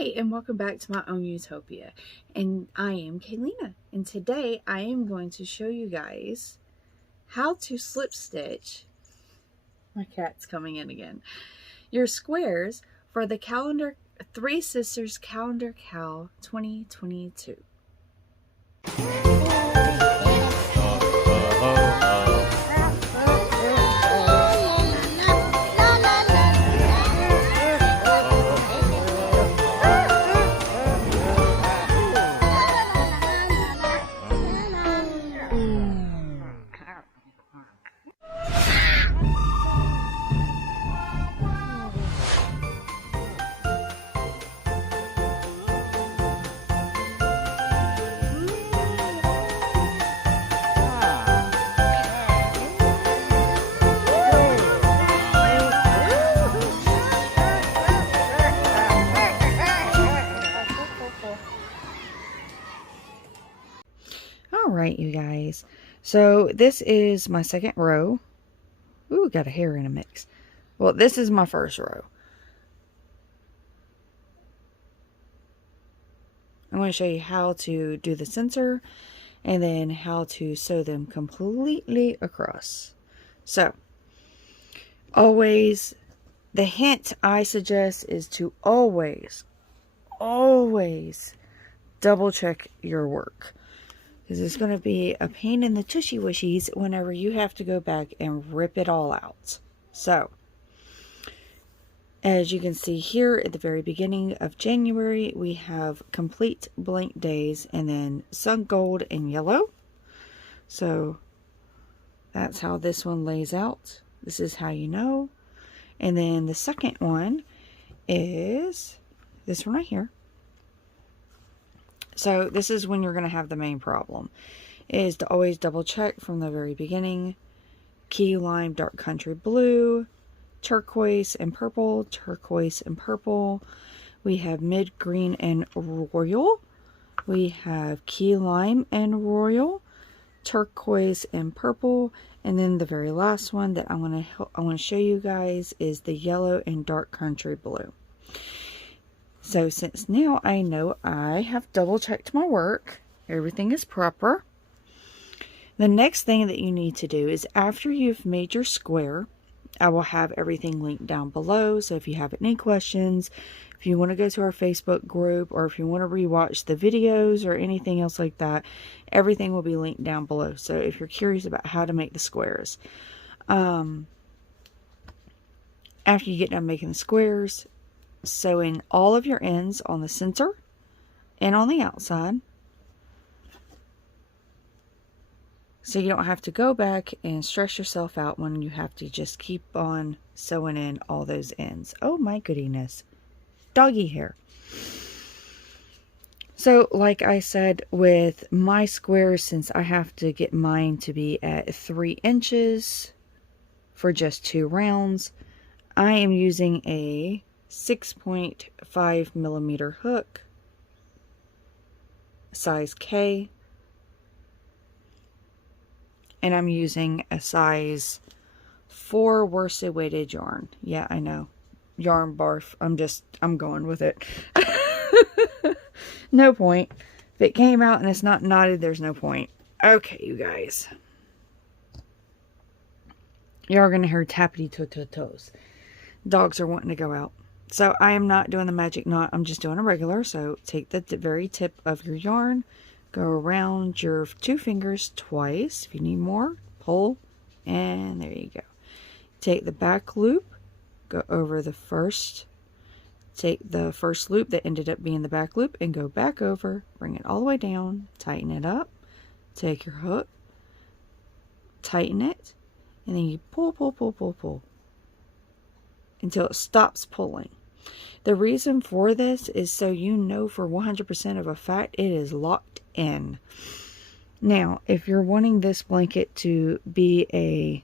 Hi, and welcome back to my own Utopia. And I am Kayleena, and today I am going to show you guys how to slip stitch, my cat's coming in again, your squares for the calendar Three Sisters Calendar Cal 2022. Alright, you guys, so this is my second row. Ooh, got a hair in a mix. Well, this is my first row. I'm going to show you how to do the sensor and then how to sew them completely across. So, always, the hint I suggest is to always double check your work. Because it's going to be a pain in the tushy wishies whenever you have to go back and rip it all out. So, as you can see here at the very beginning of January, we have complete blank days and then sun gold and yellow. So, that's how this one lays out. This is how you know. And then the second one is this one right here. So this is when you're going to have the main problem, is to always double check from the very beginning. Key lime, dark country blue, turquoise and purple, turquoise and purple. We have mid green and royal. We have key lime and royal, turquoise and purple. And then the very last one that I want to show you guys is the yellow and dark country blue. So since now I know I have double checked my work, everything is proper. The next thing that you need to do is after you've made your square, I will have everything linked down below. So if you have any questions, if you want to go to our Facebook group, or if you want to rewatch the videos or anything else like that, everything will be linked down below. So if you're curious about how to make the squares, after you get done making the squares, sew in all of your ends on the center and on the outside, so you don't have to go back and stress yourself out when you have to just keep on sewing in all those ends. Oh my goodness, doggy hair. So like I said, with my squares, since I have to get mine to be at 3 inches for just 2 rounds, I am using a 6.5 millimeter hook, size K, and I'm using a size 4 worsted weighted yarn. Yeah, I know, yarn barf. I'm going with it. No point. If it came out and it's not knotted, there's no point. Okay, you guys, you're gonna hear tappity toes. Dogs are wanting to go out. So I am not doing the magic knot, I'm just doing a regular. So take the very tip of your yarn, go around your 2 fingers twice. If you need more, pull, and there you go. Take the back loop, go over the first, take the first loop that ended up being the back loop and go back over, bring it all the way down, tighten it up, take your hook, tighten it, and then you pull until it stops pulling. The reason for this is so you know for 100% of a fact it is locked in. Now, if you're wanting this blanket to be a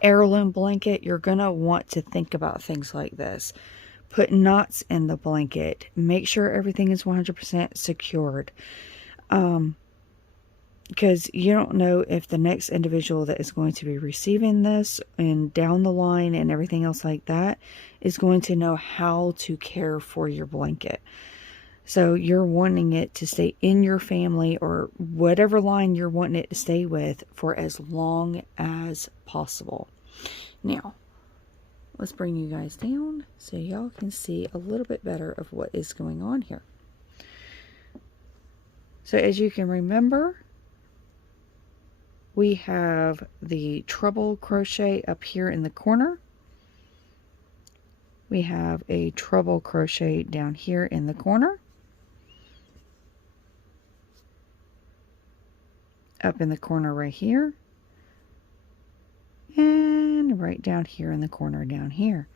heirloom blanket, you're going to want to think about things like this. Put knots in the blanket. Make sure everything is 100% secured. because you don't know if the next individual that is going to be receiving this and down the line and everything else like that is going to know how to care for your blanket. So you're wanting it to stay in your family or whatever line you're wanting it to stay with for as long as possible. Now, let's bring you guys down so y'all can see a little bit better of what is going on here. So as you can remember, we have the treble crochet up here in the corner. We have a treble crochet down here in the corner. Up in the corner right here. And right down here in the corner down here.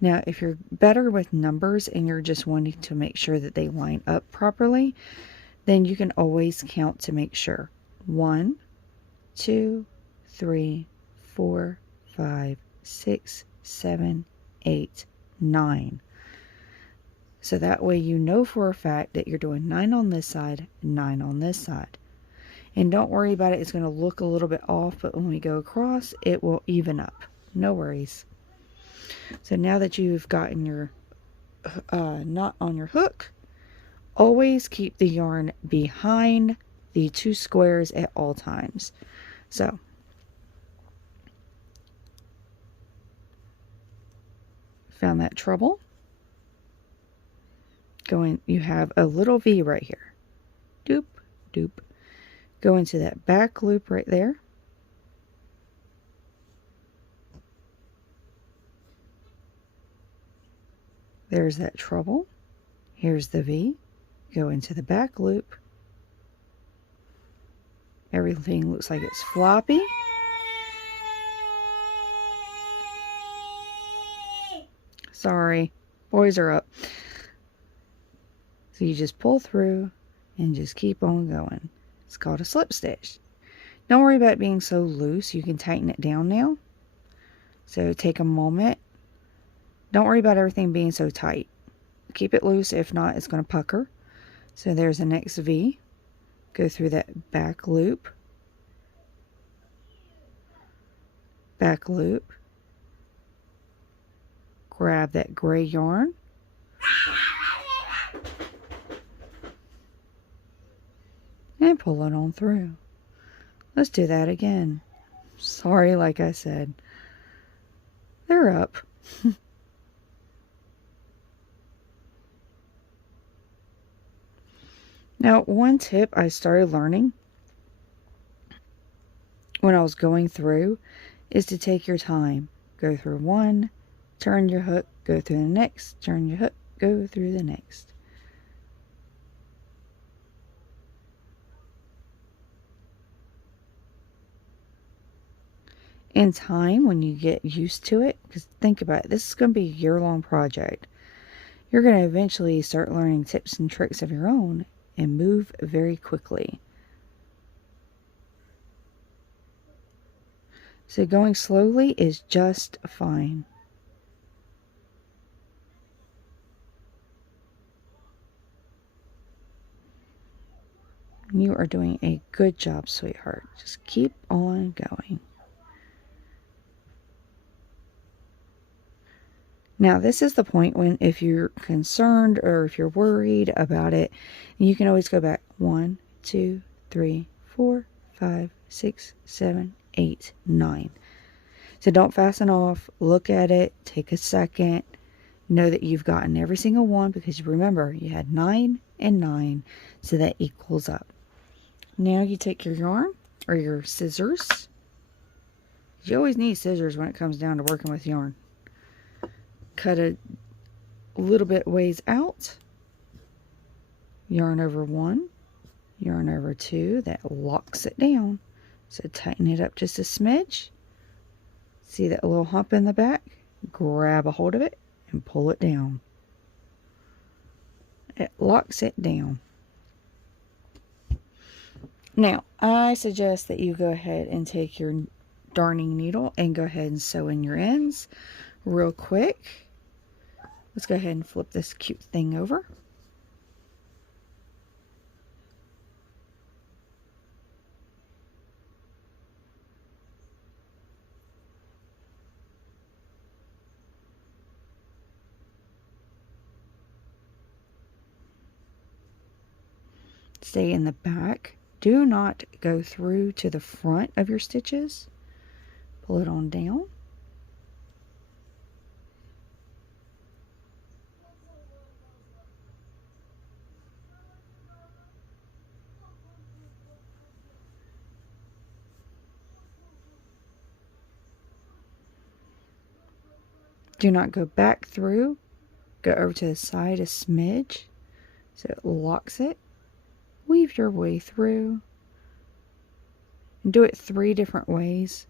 Now, if you're better with numbers and you're just wanting to make sure that they line up properly, then you can always count to make sure. 1, 2, 3, 4, 5, 6, 7, 8, 9. So that way you know for a fact that you're doing 9 on this side, 9 on this side. And don't worry about it. It's going to look a little bit off, but when we go across, it will even up. No worries. So now that you've gotten your knot on your hook, always keep the yarn behind the 2 squares at all times. So, found that treble. You have a little V right here. Doop, doop. Go into that back loop right there. There's that treble. Here's the V. Go into the back loop. Everything looks like it's floppy. Sorry, boys are up. So you just pull through and just keep on going. It's called a slip stitch. Don't worry about it being so loose. You can tighten it down now. So take a moment. Don't worry about everything being so tight. Keep it loose. If not, it's going to pucker. So there's the next V. Go through that back loop. Back loop. Grab that gray yarn. And pull it on through. Let's do that again. Sorry, like I said. They're up. Now, one tip I started learning when I was going through is to take your time. Go through one, turn your hook, go through the next, turn your hook, go through the next. In time, when you get used to it, because think about it, this is going to be a year-long project. You're going to eventually start learning tips and tricks of your own and move very quickly. So going slowly is just fine. You are doing a good job, sweetheart. Just keep on going. Now, this is the point when if you're concerned or if you're worried about it, you can always go back 1, 2, 3, 4, 5, 6, 7, 8, 9. So don't fasten off. Look at it. Take a second. Know that you've gotten every single one because remember, you had 9 and 9. So that equals up. Now you take your yarn or your scissors. You always need scissors when it comes down to working with yarn. Cut a little bit ways out. Yarn over 1. Yarn over 2. That locks it down. So tighten it up just a smidge. See that little hump in the back? Grab a hold of it and pull it down. It locks it down. Now, I suggest that you go ahead and take your darning needle and go ahead and sew in your ends real quick. Let's go ahead and flip this cute thing over. stay in the back. Do not go through to the front of your stitches. Pull it on down. Do not go back through. Go over to the side a smidge so it locks it. Weave your way through. And do it 3 different ways,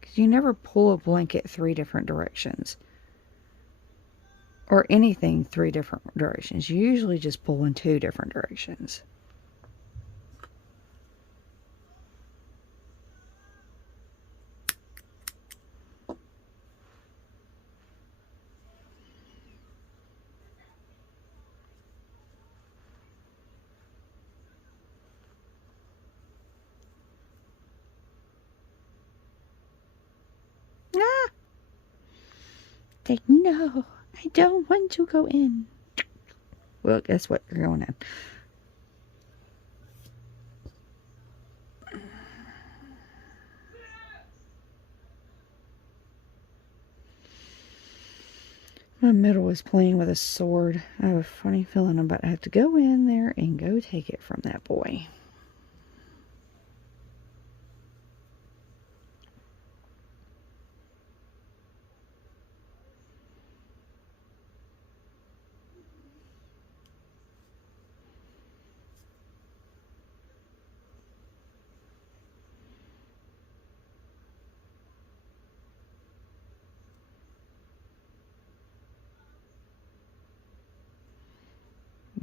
because you never pull a blanket 3 different directions. Or anything 3 different directions. You usually just pull in 2 different directions. Ah! Like, no, I don't want to go in. Well, guess what? You're going in. My middle is playing with a sword. I have a funny feeling I'm about to have to go in there and go take it from that boy.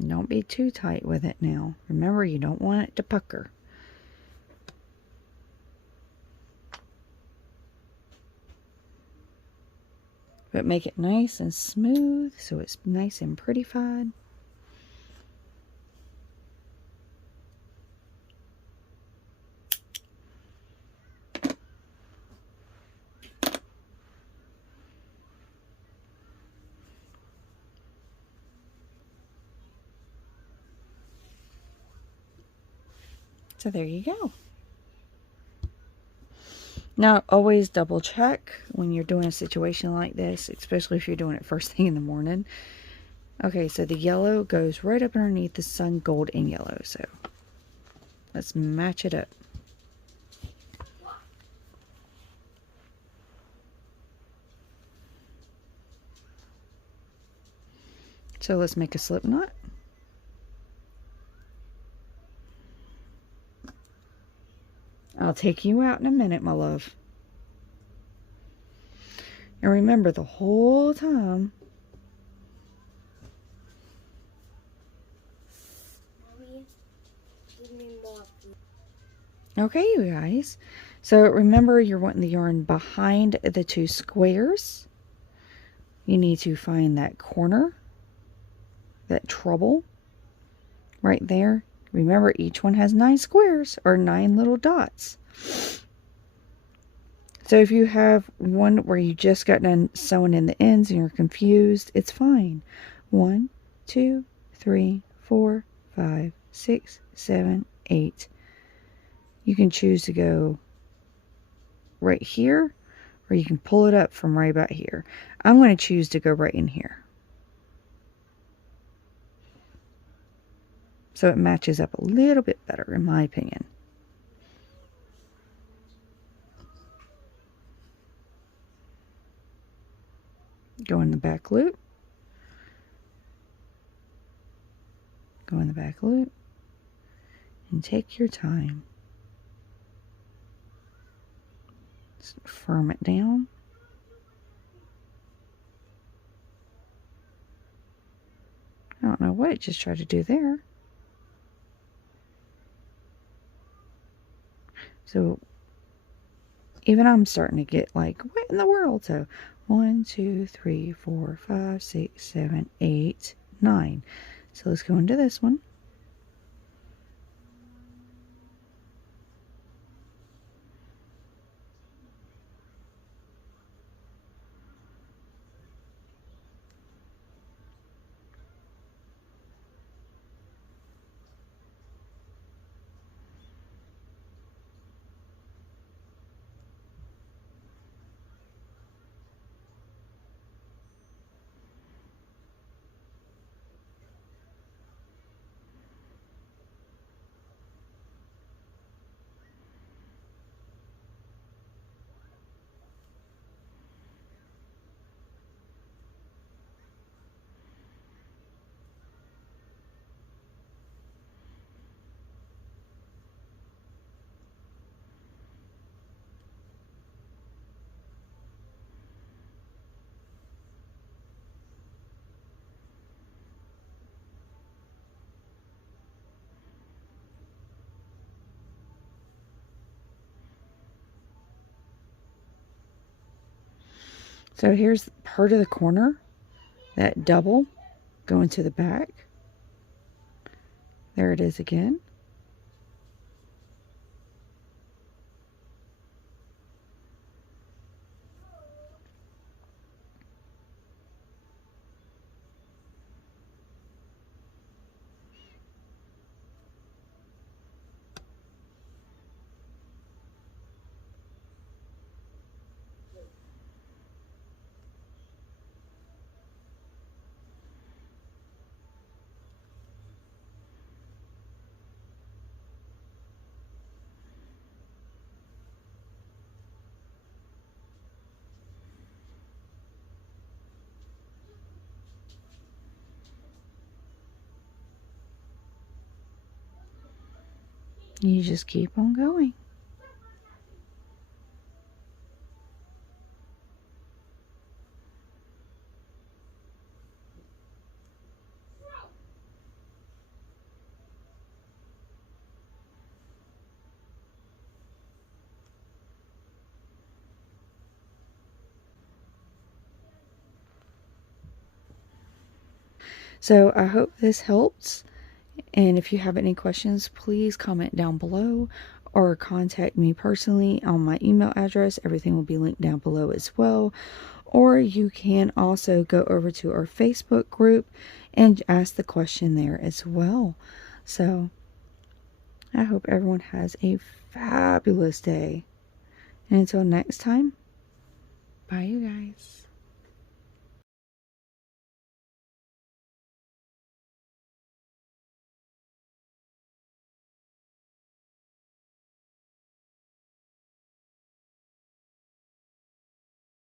Don't be too tight with it now. Remember, you don't want it to pucker. But make it nice and smooth so it's nice and prettified. So there you go. Now, always double check when you're doing a situation like this, especially if you're doing it first thing in the morning. Okay, so the yellow goes right up underneath the sun, gold and yellow. So let's match it up. So let's make a slip knot. I'll take you out in a minute, my love. And remember, the whole time, okay, you guys. So remember, you're wanting the yarn behind the 2 squares. You need to find that corner, that treble, right there. Remember, each one has 9 squares, or 9 little dots. So if you have one where you just got done sewing in the ends and you're confused, it's fine. 1, 2, 3, 4, 5, 6, 7, 8. You can choose to go right here, or you can pull it up from right about here. I'm going to choose to go right in here. So it matches up a little bit better, in my opinion. Go in the back loop. Go in the back loop. And take your time. Just firm it down. I don't know what it just tried to do there. So even I'm starting to get like, what in the world? So 1, 2, 3, 4, 5, 6, 7, 8, 9. So let's go into this one. So here's part of the corner, that double going to the back. There it is again. You just keep on going. So I hope this helps. And if you have any questions, please comment down below or contact me personally on my email address. Everything will be linked down below as well. Or you can also go over to our Facebook group and ask the question there as well. So I hope everyone has a fabulous day. And until next time, bye you guys.